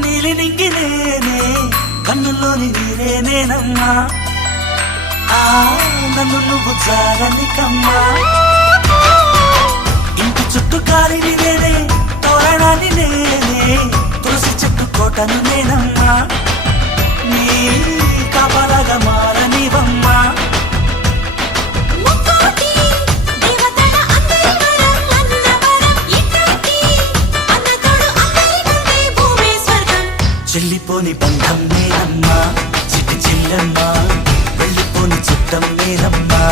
నీలి నింగినేనే కన్నుల్లోని నీరే నేనమ్మా నన్ను నువ్వు జారని కమ్మా ఇంటి చుట్టూ కాలిని నేనే తోరణాన్ని నేనే తులసి చెట్టు కోటను నేనమ్మా నీ కాపలాగా మారనివమ్మా చెల్లిపోని బంధం నేనమ్మా చిట్టి చెల్లమ్మా వెళ్ళిపోని చుట్టం నేనమ్మా